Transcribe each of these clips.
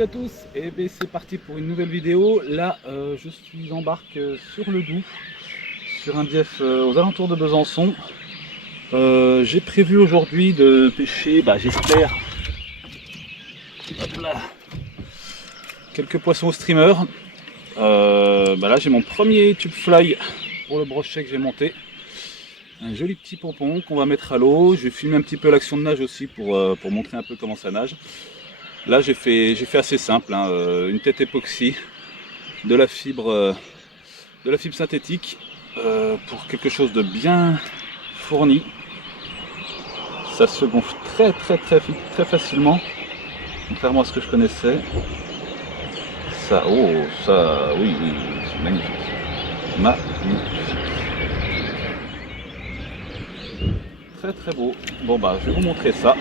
Salut à tous, et bien c'est parti pour une nouvelle vidéo. Là je suis en barque sur le Doubs, sur un bief aux alentours de Besançon. J'ai prévu aujourd'hui de pêcher, j'espère, quelques poissons au streamer. Là j'ai mon premier tube fly pour le brochet que j'ai monté. Un joli petit pompon qu'on va mettre à l'eau. Je vais filmer un petit peu l'action de nage aussi pour montrer un peu comment ça nage. Là j'ai fait assez simple, une tête époxy, de la fibre synthétique pour quelque chose de bien fourni. Ça se gonfle très facilement, contrairement à ce que je connaissais. Ça, oui, c'est magnifique. Magnifique. Très beau. Bon je vais vous montrer ça.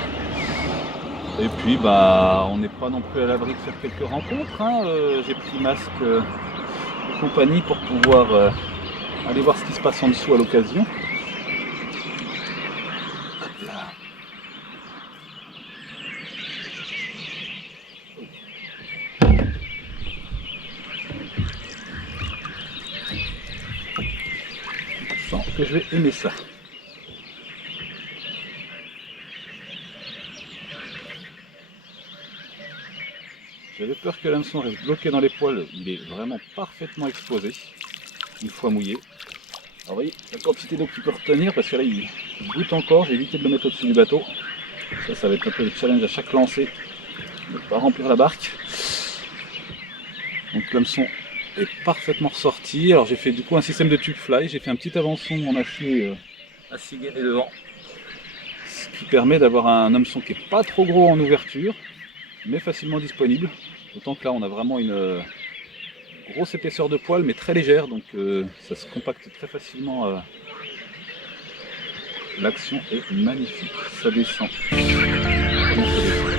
Et puis on n'est pas non plus à l'abri de faire quelques rencontres. J'ai pris masque et compagnie pour pouvoir aller voir ce qui se passe en dessous à l'occasion. Je sens que je vais aimer ça. J'avais peur que l'hameçon reste bloqué dans les poils, il est vraiment parfaitement exposé, une fois mouillé. Alors vous voyez la quantité d'eau qu'il peut retenir, parce que là il goûte encore, j'ai évité de le mettre au-dessus du bateau. Ça va être un peu le challenge à chaque lancée, de ne pas remplir la barque. Donc l'hameçon est parfaitement ressorti. Alors j'ai fait du coup un système de tube fly, j'ai fait un petit avançon en acier gainé devant. Ce qui permet d'avoir un hameçon qui n'est pas trop gros en ouverture, mais facilement disponible. D'autant que là on a vraiment une grosse épaisseur de poil mais très légère, donc ça se compacte très facilement. L'action est magnifique, ça descend. Comment ça descend ?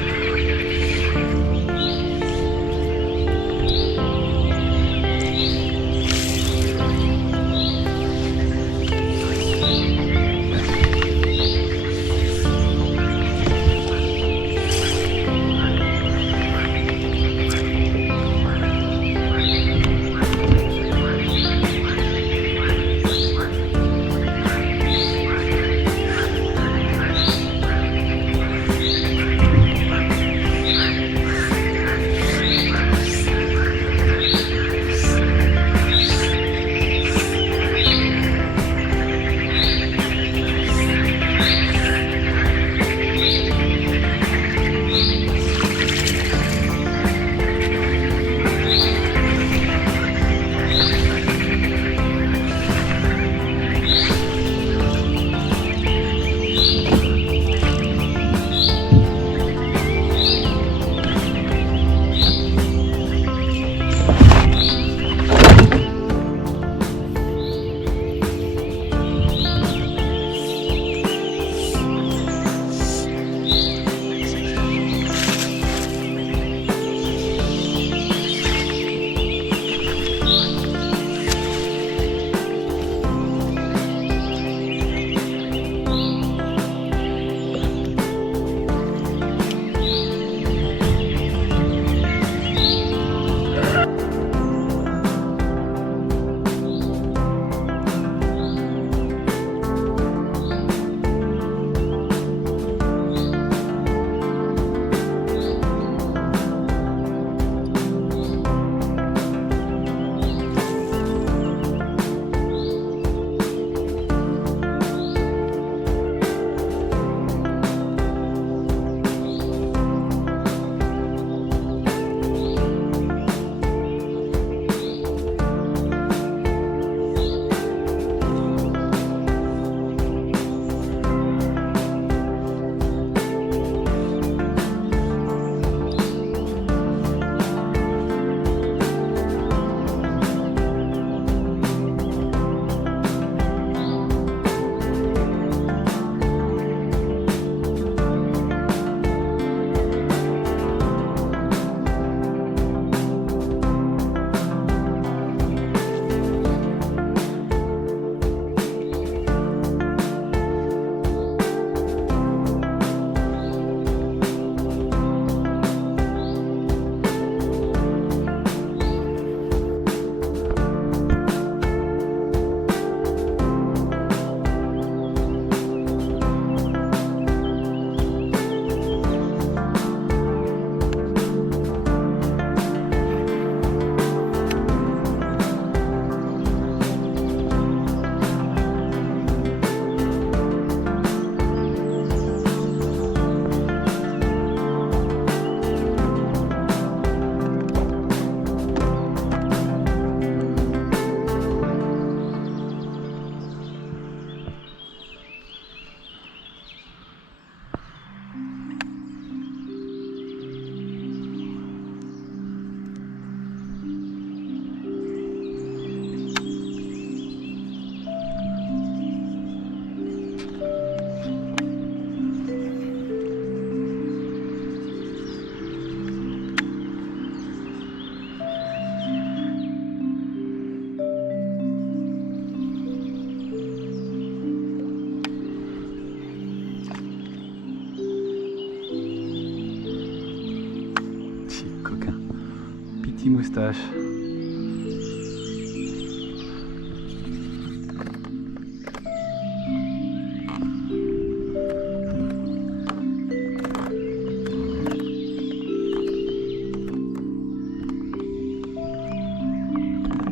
moustache.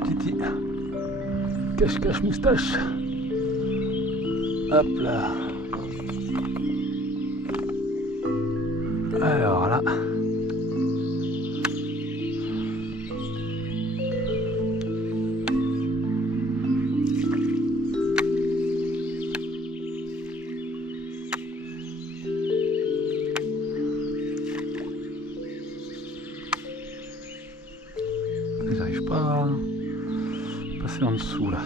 Titi. Cache-cache moustache. Hop là. Alors là. J'arrive pas à passer en dessous là.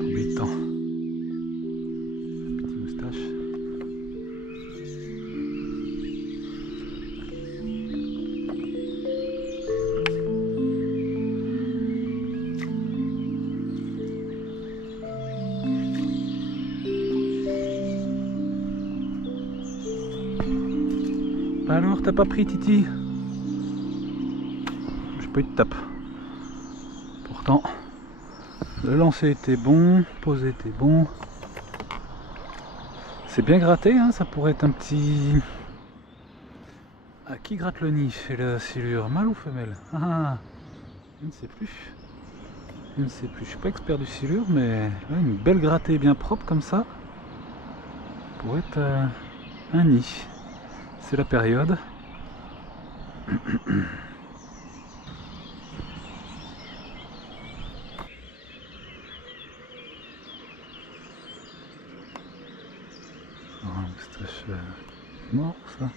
Embêtant. Petite moustache. Alors, t'as pas pris Titi? J'ai pas eu de tape. Pourtant, le lancer était bon, poser était bon. C'est bien gratté, hein, ça pourrait être un petit... Ah, qui gratte le nid chez la silure? Mâle ou femelle? Ah, je ne sais plus. Je ne sais plus. Je suis pas expert du silure, mais là, une belle grattée bien propre comme ça pourrait être un nid. C'est la période. Oh, un moustache mort ça.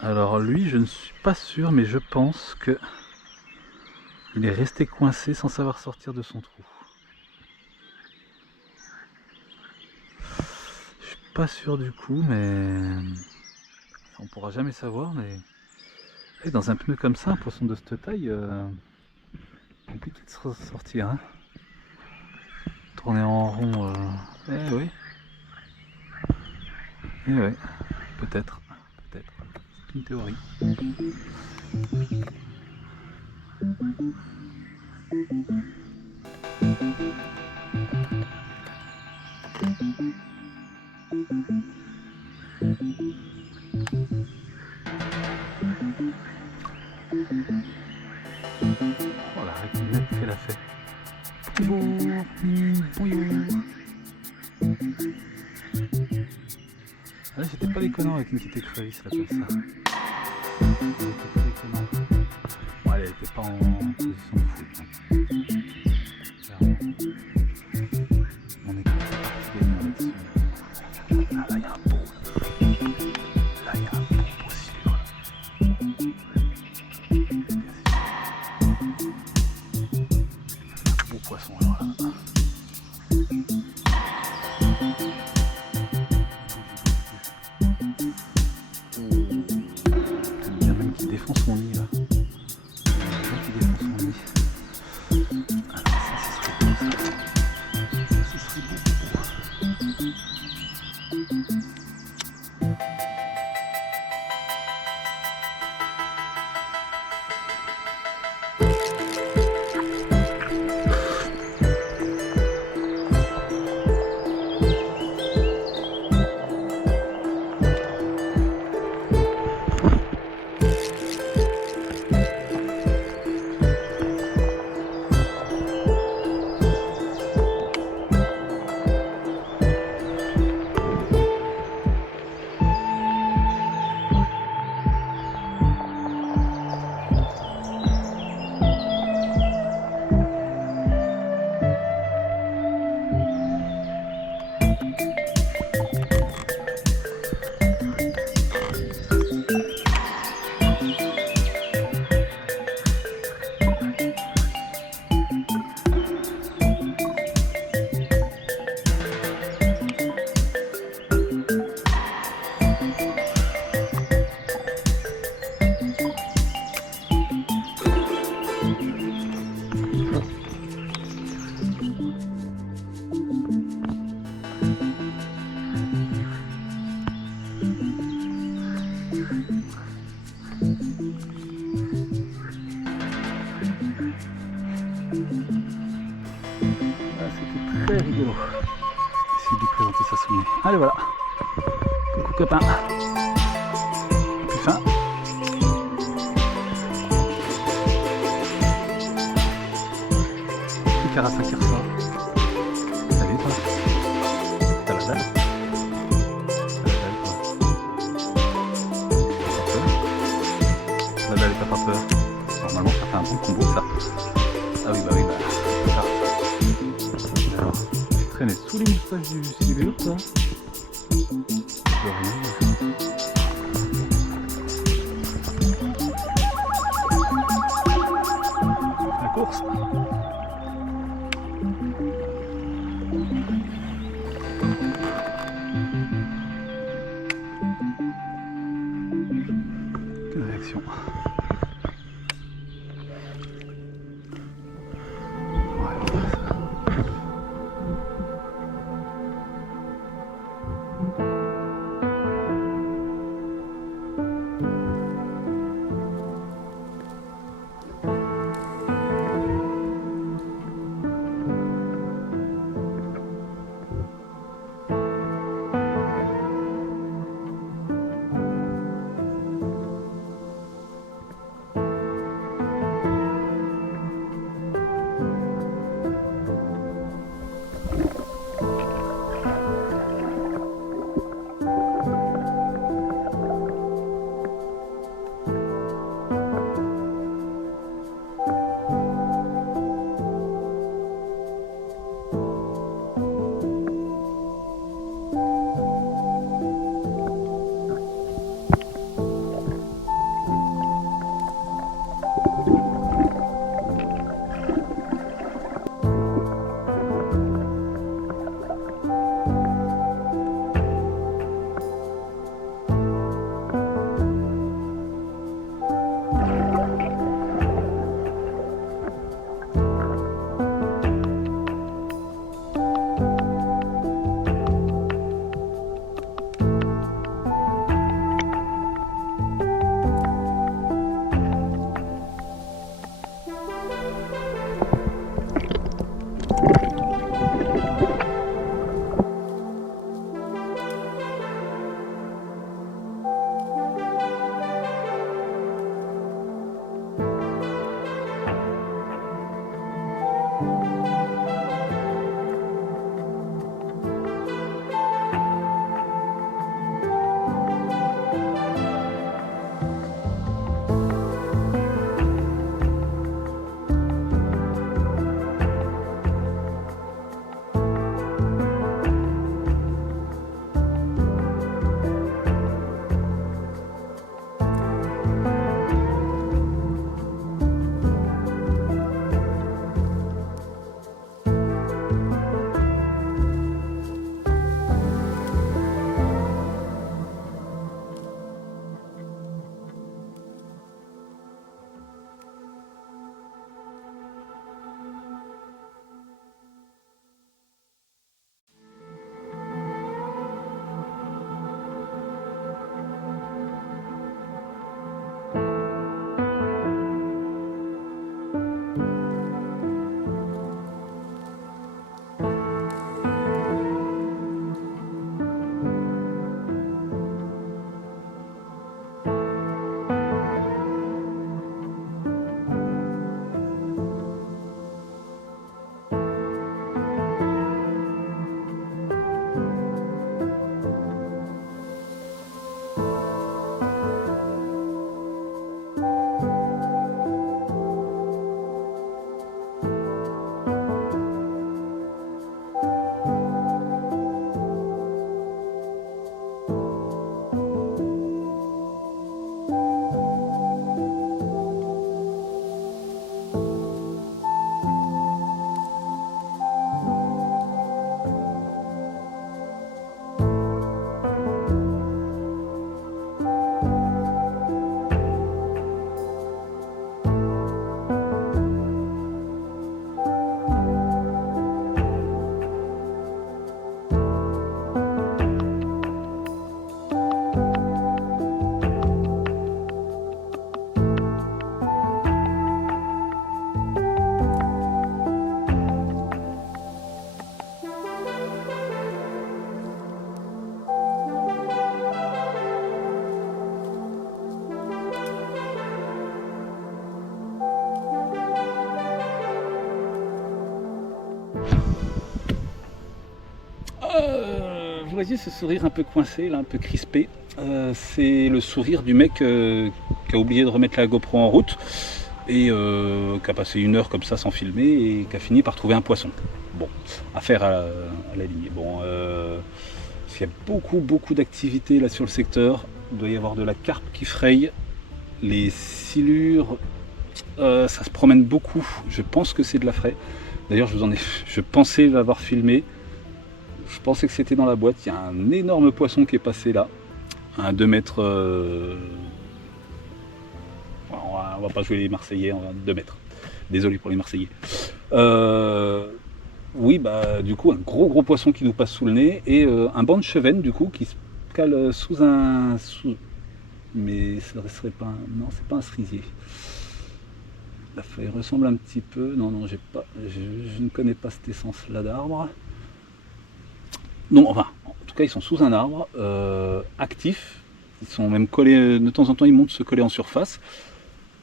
Alors lui, je ne suis pas sûr, mais je pense que il est resté coincé sans savoir sortir de son trou. Je suis pas sûr du coup, mais on pourra jamais savoir. Mais et dans un pneu comme ça, un poisson de cette taille, compliqué de se sortir. Hein. Tourner en rond, eh oui, eh oui, peut-être. C'est une théorie. Oh la réglette qu'elle a fait. Bonjour. Là j'étais pas déconnant avec une petite écrevisse là comme ça. J'étais pas déconnant. Bon elle était pas en position de foot. Clairement. On est parti gagnant là-dessus. Ah là il y a un pot. Là il y a un pot possible. Un beau poisson alors là. Qui défonce mon nid là. Qui défonce mon nid. Alors ça ce serait beau ça. Ça ce serait beau. présenter ça sous le nez. Allez voilà. Coucou copain. Plus fin. Le carassin qui ressort. Salut toi. T'as la dalle. T'as la dalle toi. T'as pas peur. La dalle et t'as pas peur. Normalement ça fait un bon combo ça. Ah oui bah oui bah. Alors, tu traînais sous les moustaches du silure toi. La course. Quelle réaction. voyez ce sourire un peu coincé, là, un peu crispé, c'est le sourire du mec qui a oublié de remettre la GoPro en route et qui a passé 1 heure comme ça sans filmer et qui a fini par trouver un poisson. Bon, à faire à la ligne. Bon, il y a beaucoup d'activités là sur le secteur. Il doit y avoir de la carpe qui fraye, les silures, ça se promène beaucoup. Je pense que c'est de la fraie. D'ailleurs, je pensais l'avoir filmé. Je pensais que c'était dans la boîte. Il y a un énorme poisson qui est passé là, à 2 mètres. On va pas jouer les Marseillais, on va 2 mètres. Désolé pour les Marseillais. Oui, bah du coup un gros poisson qui nous passe sous le nez et un banc de chevenne du coup qui se cale sous un. Mais ça ne serait pas. Non, c'est pas un cerisier. La feuille ressemble un petit peu. Non, j'ai pas. Je ne connais pas cette essence-là d'arbre. Non, enfin, en tout cas, ils sont sous un arbre, actifs. Ils sont même collés. De temps en temps, ils montent se coller en surface.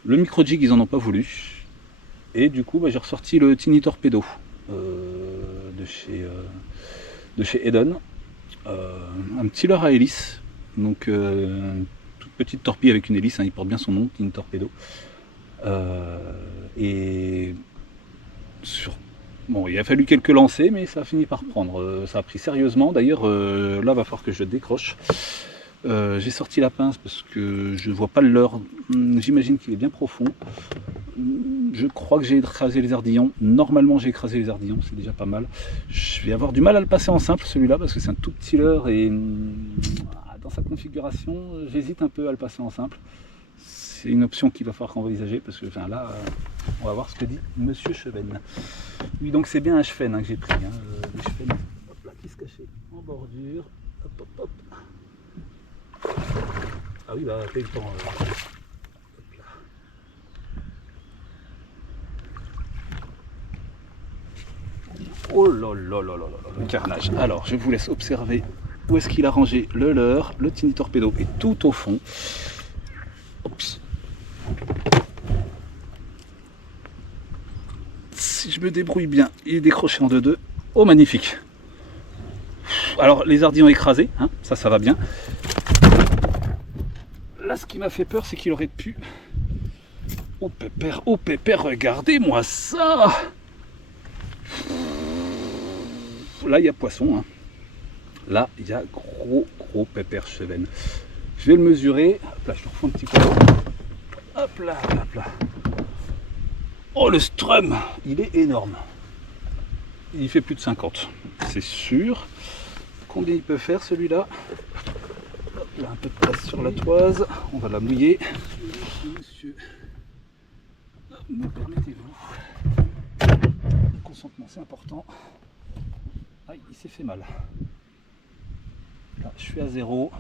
Le micro-jig, ils en ont pas voulu. Et du coup, bah, j'ai ressorti le Tiny Torpedo de chez Eden. Un petit leurre à hélice. Donc, toute petite torpille avec une hélice. Hein, il porte bien son nom, Tiny Torpedo. Et bon, il a fallu quelques lancers, mais ça a fini par prendre. Ça a pris sérieusement. D'ailleurs, là, va falloir que je décroche. J'ai sorti la pince parce que je vois pas le leurre. J'imagine qu'il est bien profond. Je crois que j'ai écrasé les ardillons. Normalement, j'ai écrasé les ardillons, c'est déjà pas mal. Je vais avoir du mal à le passer en simple, celui-là, parce que c'est un tout petit leurre et dans sa configuration, j'hésite un peu à le passer en simple. C'est une option qu'il va falloir envisager parce que enfin, là, on va voir ce que dit Monsieur Cheven. Oui, donc c'est bien un cheven hein, que j'ai pris. Hein, des cheven, hop là, qui se cachait en bordure. Hop. Ah oui, bah, t'as eu le temps. Oh là là, le carnage. Alors, je vous laisse observer où est-ce qu'il a rangé le leurre. Le Tiny Torpedo est tout au fond. Oups. Si je me débrouille bien, il est décroché en 2-2. Oh, magnifique. Alors, les ardillons écrasés, hein, ça va bien. Là, ce qui m'a fait peur, c'est qu'il aurait pu... Oh pépère, regardez-moi ça! Là, il y a poisson. Hein. Là, il y a gros pépère cheven. Je vais le mesurer. Hop là, je le refais un petit peu. Hop là. Oh, le strum, il est énorme. Il fait plus de 50, c'est sûr. Combien il peut faire celui-là? Hop là, un peu de place sur la toise. On va la mouiller. Monsieur, me permettez-vous? Le consentement, c'est important. Aïe, il s'est fait mal. Là, je suis à 0.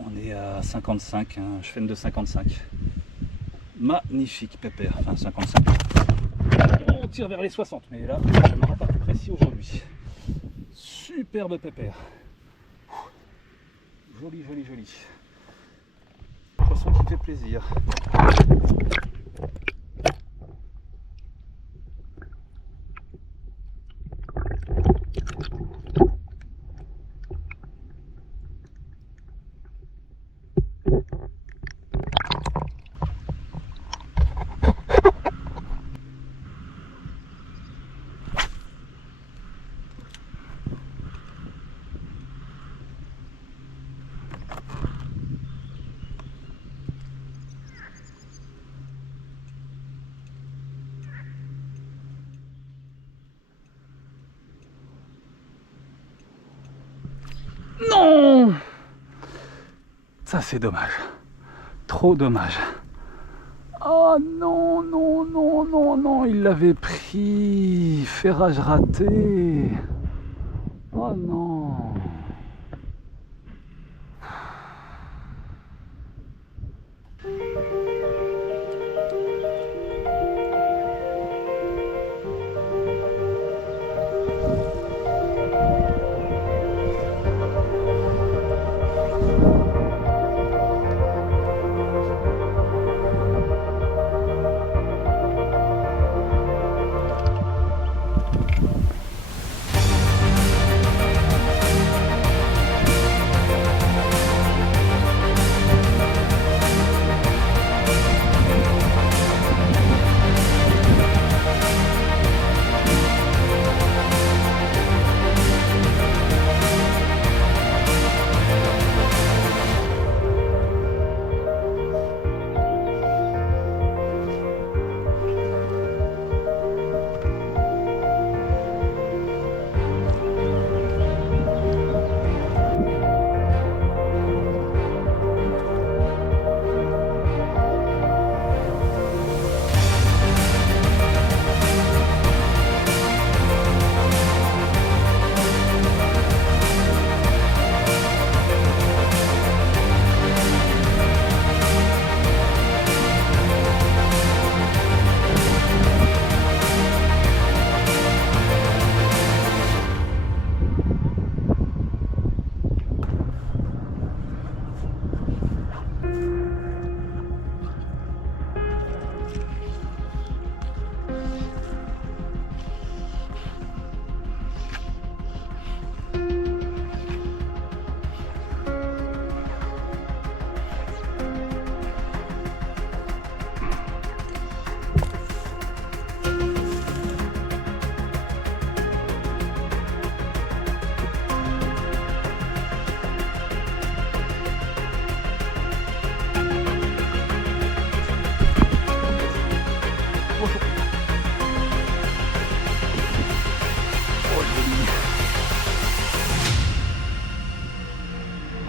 On est à 55, un cheven de 55. Magnifique pépère, enfin 55. On tire vers les 60, mais là, on n'aura pas plus précis aujourd'hui. Superbe pépère. Joli. Poisson qui fait plaisir. Non! Ça c'est dommage. Trop dommage. Oh non, il l'avait pris. Ferrage raté. Oh non.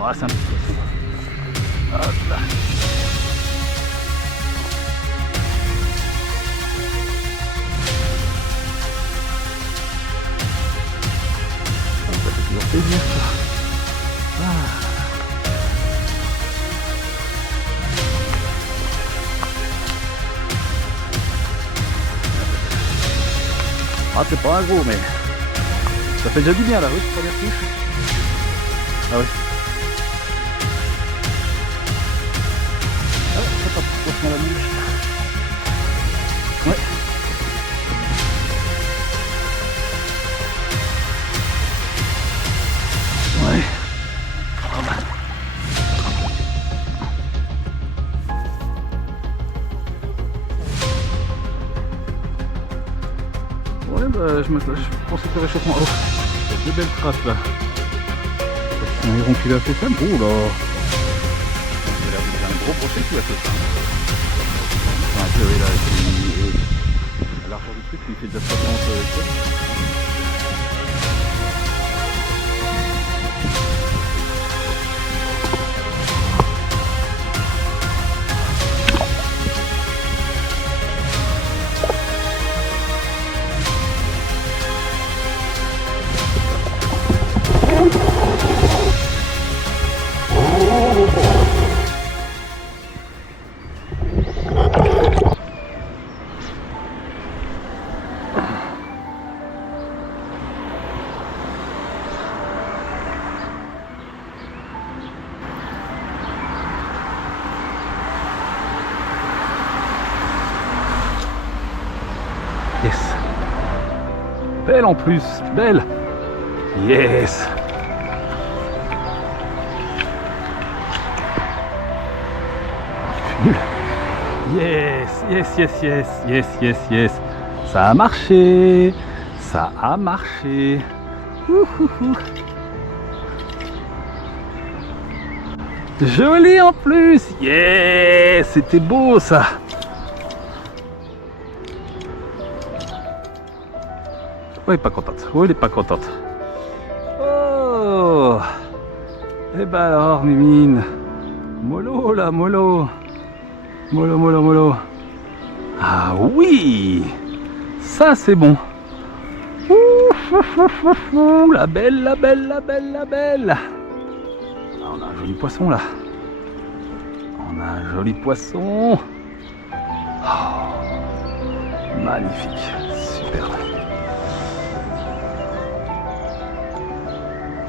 Ah, c'est un petit poisson. Hop là. Ça fait toujours plaisir ça. Ah, c'est pas un gros, mais ça fait déjà du bien là, oui, première touche. Ah oui. Ah, c'est pas franchement la mouche. Ouais. Ouais. Ah bah. Ouais, bah, je pense que c'est réchauffement. Oh, il y a deux belles traces là. Un héron qui l'a fait ça. Oh là. Il a l'air de faire un gros brochet qui a fait ça. Enfin, un peu, oui, là, à l'argent du truc, il fait déjà 60 tonnes. Yes. Belle en plus, belle. Yes. Yes, yes, yes, yes, yes, yes, yes. Ça a marché. Ça a marché. Ouhouhou. Joli en plus. Yes, c'était beau ça. Oh, elle est pas contente. Oh, elle est pas contente. Oh. Eh ben alors, Mimine. Mollo là, mollo. Mollo, mollo, mollo. Ah oui. Ça c'est bon. Ouh, la belle, la belle, la belle, la belle. Ah, on a un joli poisson là. On a un joli poisson. Oh, magnifique. Superbe.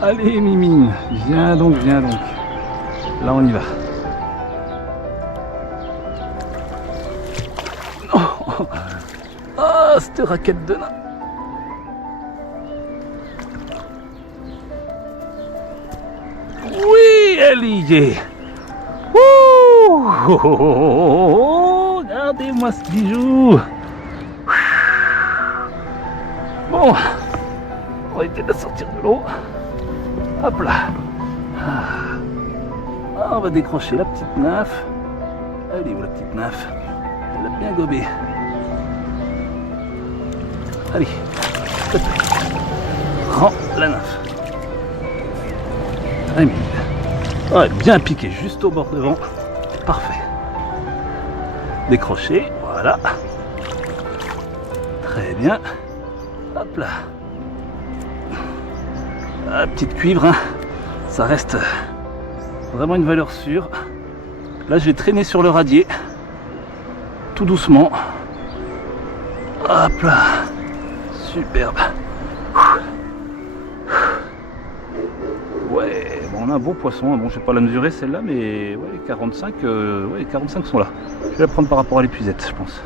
Allez Mimine, viens donc, viens donc. Là on y va. Oh, oh, cette raquette de nain. Oui, elle y est. Ouh, oh, oh, oh, regardez-moi ce bijou. Bon, on va essayer de sortir de l'eau. Hop là. Ah, on va décrocher la petite nymphe. Elle est où la petite nymphe? Elle a bien gobé. Allez, s'il te plaît. Prends la nymphe. Allez, oh, bien piqué, juste au bord devant. Parfait. Décroché, voilà. Très bien. Hop là. La petite cuivre, hein, ça reste vraiment une valeur sûre. Là, je vais traîner sur le radier, tout doucement. Hop là, superbe. Ouais, bon, on a un beau poisson. Bon, je vais pas la mesurer celle-là, mais ouais, les 45, ouais, les 45 sont là. Je vais la prendre par rapport à l'épuisette, je pense.